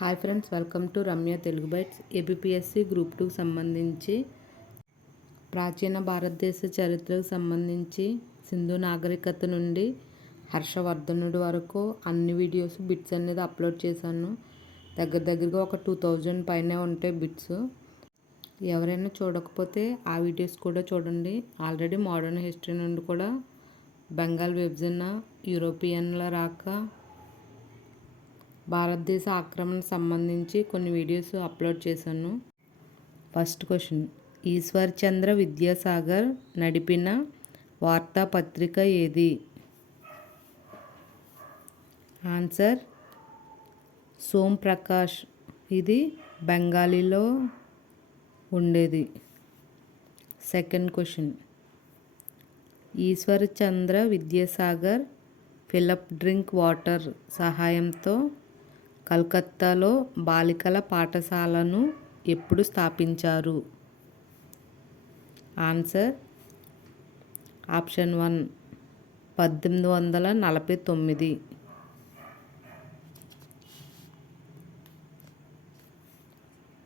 Hi friends, welcome to Ramya Telugu bytes. APSC group 2కి సంబంధించి ప్రాచీన భారతదేశ చరిత్రకు సంబంధించి సింధు నాగరికత నుండి హర్షవర్ధనుడి వరకు అన్ని వీడియోస్ బిట్స్ అనేది అప్లోడ్ చేశాను. దగ్గరగా ఒక 2000 పైనే ఉంటాయి బిట్స్. ఎవరైనా చూడకపోతే ఆ వీడియోస్ కూడా చూడండి. ఆల్రెడీ మోడర్న్ హిస్టరీ నుండి కూడా బెంగాల్ విభజన, యూరోపియన్ల రాక, భారతదేశ ఆక్రమణ సంబంధించి కొన్ని వీడియోస్ అప్లోడ్ చేశాను. ఫస్ట్ క్వశ్చన్, ఈశ్వర్ చంద్ర విద్యాసాగర్ నడిపిన వార్తాపత్రిక ఏది? ఆన్సర్ సోమ్ ప్రకాష్. ఇది బెంగాలీలో ఉండేది. Second question, Eshwar Chandra Vidyasagar fill up drink water సహాయంతో కలకత్తాలో బాలికల పాఠశాలను ఎప్పుడు స్థాపించారు? Answer option 1 1849.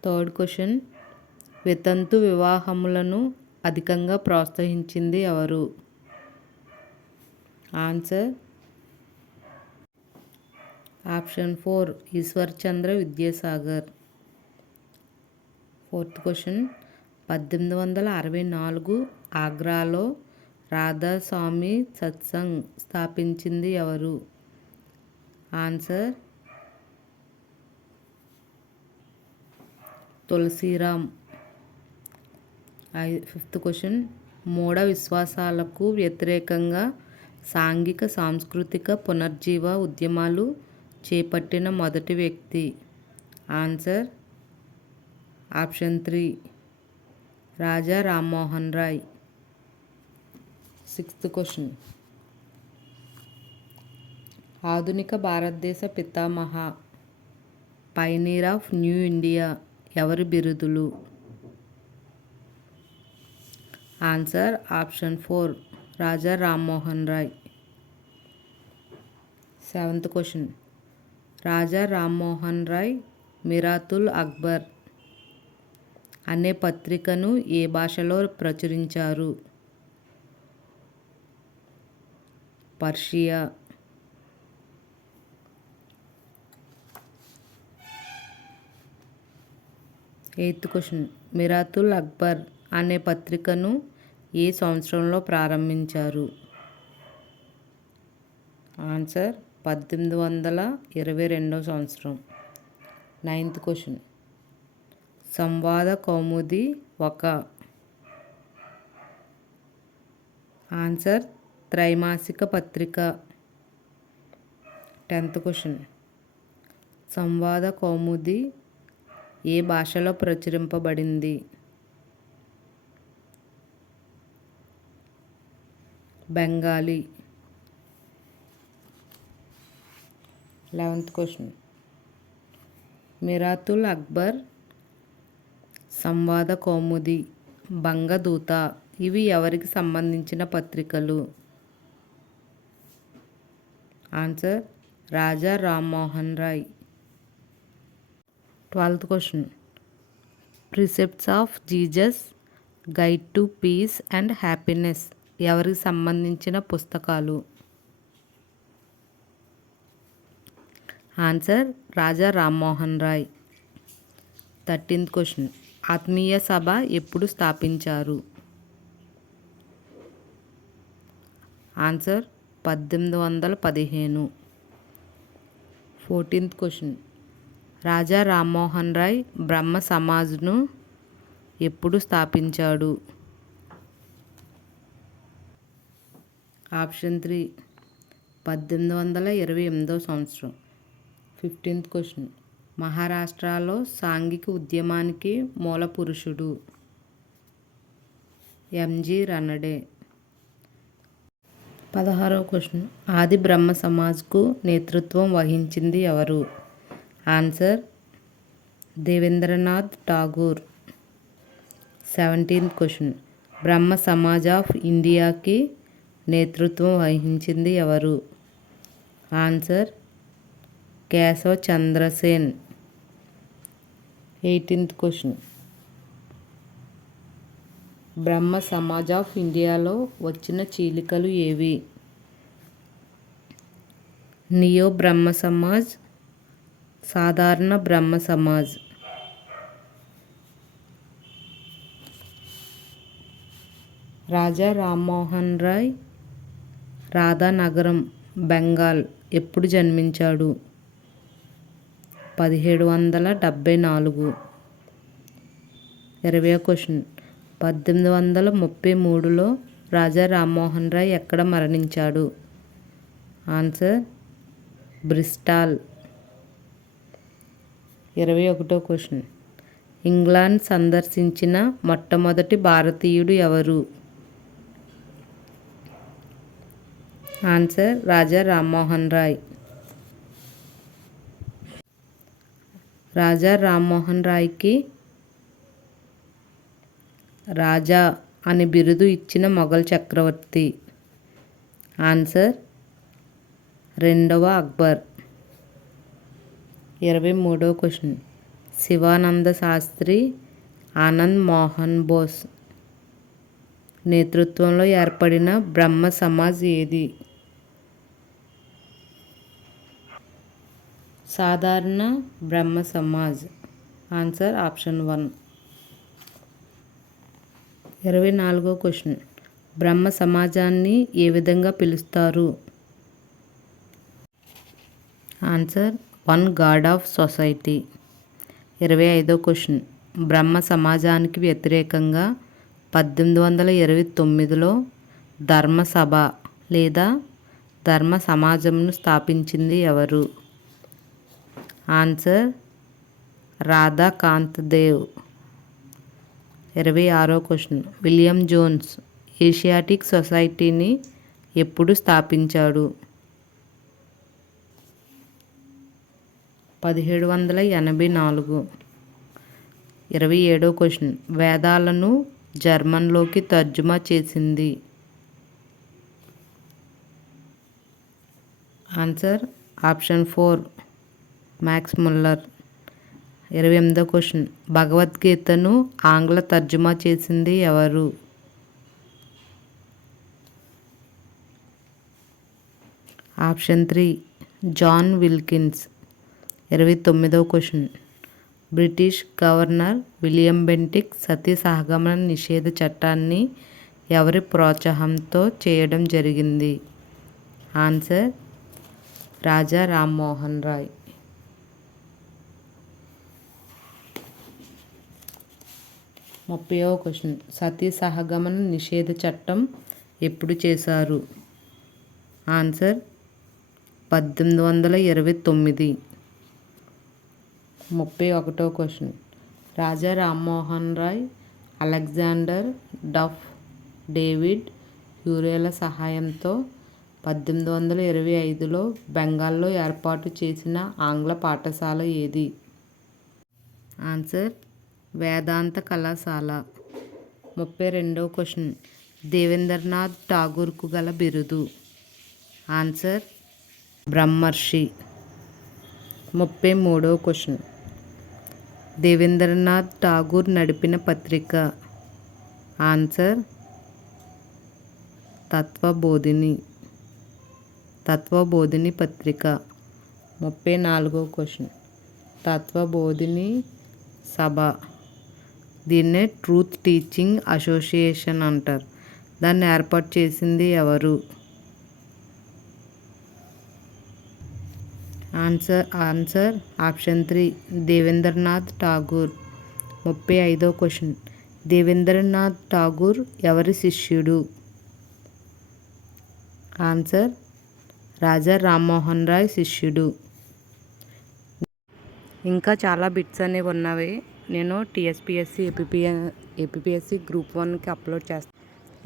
థర్డ్ క్వశ్చన్, వితంతు వివాహములను అధికంగా ప్రోత్సహించింది ఎవరు? Answer option 4 Ishwar Chandra Vidyasagar. Fourth question, 1864 ఆగ్రాలో రాధాస్వామి సత్సంగ్ స్థాపించింది ఎవరు? ఆన్సర్ తులసీరామ్. ఫిఫ్త్ క్వశ్చన్, మూఢ విశ్వాసాలకు వ్యతిరేకంగా సాంఘిక సాంస్కృతిక పునర్జీవ ఉద్యమాలు చేపట్టిన మొదటి వ్యక్తి? ఆన్సర్ ఆప్షన్ 3 రాజా రామ్మోహన్ రాయ్. సిక్స్త్ క్వశ్చన్, ఆధునిక భారతదేశ పితామహ, పైనీర్ ఆఫ్ న్యూ ఇండియా ఎవరి బిరుదులు? ఆన్సర్ ఆప్షన్ 4 రాజా రామ్మోహన్ రాయ్. సెవెంత్ క్వశ్చన్, రాజా రామ్మోహన్ రాయ్ మిరాతుల్ అక్బర్ అనే పత్రికను ఏ భాషలో ప్రచురించారు? Persia. Eighth question, Miratul Akbar అనే పత్రికను ఏ సంవత్సరంలో ప్రారంభించారు? ఆన్సర్ 1822 సంవత్సరం. నైన్త్ క్వశ్చన్, సంవాద కౌముది ఒక? ఆన్సర్ త్రైమాసిక పత్రిక. 10th క్వశ్చన్, సంవాద కౌముది ఏ భాషలో ప్రచురింపబడింది? బెంగాలీ. 11th క్వశ్చన్, మిరాతుల్ అక్బర్, సంవాద కౌముది, బంగదూత ఇవి ఎవరికి సంబంధించిన పత్రికలు? Answer Raja Rammohan Roy. 12th question, precepts of Jesus guide to peace and happiness ఎవరికి సంబంధించిన పుస్తకాలు? Answer Raja Rammohan Roy. 13th question, Atmiya Sabha ఎప్పుడు స్థాపించారు? Answer 1815. 14th question, Raja Rammohan Roy Brahmo సమాజ్ను ఎప్పుడు స్థాపించాడు? ఆప్షన్ 3 1828 సంవత్సరం. 15th క్వశ్చన్, మహారాష్ట్రలో సాంఘిక ఉద్యమానికి మూల పురుషుడు? ఎంజి రనడే. 16వ క్వశ్చన్, ఆది బ్రహ్మ సమాజ్కు నేతృత్వం వహించింది ఎవరు? Answer Debendranath Tagore. 17th question, Brahmo Samaj of ఇండియాకి నేతృత్వం వహించింది ఎవరు? Answer Keshav Chandra Sen. 18th question. Brahmo Samaj of ఇండియాలో వచ్చిన చీలికలు ఏవి? నియో బ్రహ్మ సమాజ్, సాధారణ బ్రహ్మ సమాజ్. రాజా రామ్మోహన్ రాయ్ రాధానగరం, బెంగాల్ ఎప్పుడు జన్మించాడు? 1774. 20వ క్వశ్చన్. 1833లో రాజా రామ్మోహన్ రాయ్ ఎక్కడ మరణించాడు? Answer Bristol. 21వ క్వశ్చన్. ఇంగ్లాండ్ సందర్శించిన మొట్టమొదటి భారతీయుడు ఎవరు? ఆన్సర్ రాజా రామ్మోహన్ రాయ్. రాజా రామ్మోహన్ రాయ్కి రాజా అని బిరుదు ఇచ్చిన మొఘల్ చక్రవర్తి? ఆన్సర్ రెండవ అక్బర్. 23వ క్వశ్చన్. శివానంద శాస్త్రి, ఆనంద్ మోహన్ బోస్ నేతృత్వంలో ఏర్పడిన బ్రహ్మ సమాజ్ ఏది? సాధారణ బ్రహ్మ సమాజ్. Answer option 1. 24వ క్వశ్చన్. బ్రహ్మ సమాజాన్ని ఏ విధంగా పిలుస్తారు? Answer one god of society. 25వ క్వశ్చన్. బ్రహ్మ సమాజానికి వ్యతిరేకంగా 1829లో ధర్మసభ లేదా ధర్మ సమాజంను స్థాపించింది ఎవరు? ఆన్సర్ రాధాకాంత్ దేవ్. 26వ క్వశ్చన్. విలియం జోన్స్ ఏషియాటిక్ సొసైటీని ఎప్పుడు స్థాపించాడు? 1784. 27వ క్వశ్చన్. వేదాలను జర్మన్లోకి తర్జుమా చేసింది? Answer option 4 Max Muller. 28వ క్వశ్చన్. భగవద్గీతను ఆంగ్ల తర్జుమా చేసింది ఎవరు? Option 3 John Wilkins. 29వ question. British governor William Bentinck sati సహగమన నిషేధ చట్టాన్ని ఎవరి ప్రోత్సాహంతో చేయడం జరిగింది? ఆన్సర్ రాజా రామ్మోహన్ రాయ్. 30వ క్వశ్చన్. సతీ సహగమన నిషేధ చట్టం ఎప్పుడు చేశారు? Answer 1829. 31వ question. Raja Rammohan Roy Alexander డఫ్ David హ్యూరేల సహాయంతో 1825లో బెంగాల్లో ఏర్పాటు చేసిన ఆంగ్ల పాఠశాల ఏది? ఆన్సర్ వేదాంత కళాశాల. 32వ క్వశ్చన్. దేవేంద్రనాథ్ ఠాగూర్కు గల బిరుదు? ఆన్సర్ బ్రహ్మర్షి. 33వ క్వశ్చన్. దేవేంద్రనాథ్ ఠాగూర్ నడిపిన పత్రిక? ఆన్సర్ తత్వబోధిని పత్రిక. 34వ క్వశ్చన్. తత్వబోధిని సభ దీన్నే ట్రూత్ టీచింగ్ అసోసియేషన్ అంటారు. దాన్ని ఏర్పాటు చేసింది ఎవరు? Answer option 3 Debendranath Tagore. 35వ క్వశ్చన్. దేవేంద్రనాథ్ ఠాగూర్ ఎవరి శిష్యుడు? ఆన్సర్ రాజా రామ్మోహన్ రాయ్ శిష్యుడు. ఇంకా చాలా బిట్స్ అనేవి ఉన్నవి. నేను టీఎస్పీఎస్సీ ఏపీఎస్సీ గ్రూప్ 1కి అప్లోడ్ చేస్తాను.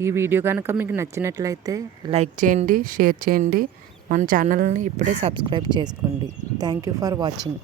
ఈ వీడియో కనుక మీకు నచ్చినట్లయితే లైక్ చేయండి, షేర్ చేయండి. మన ఛానల్ని ఇప్పుడే సబ్స్క్రైబ్ చేసుకోండి. Thank you for watching.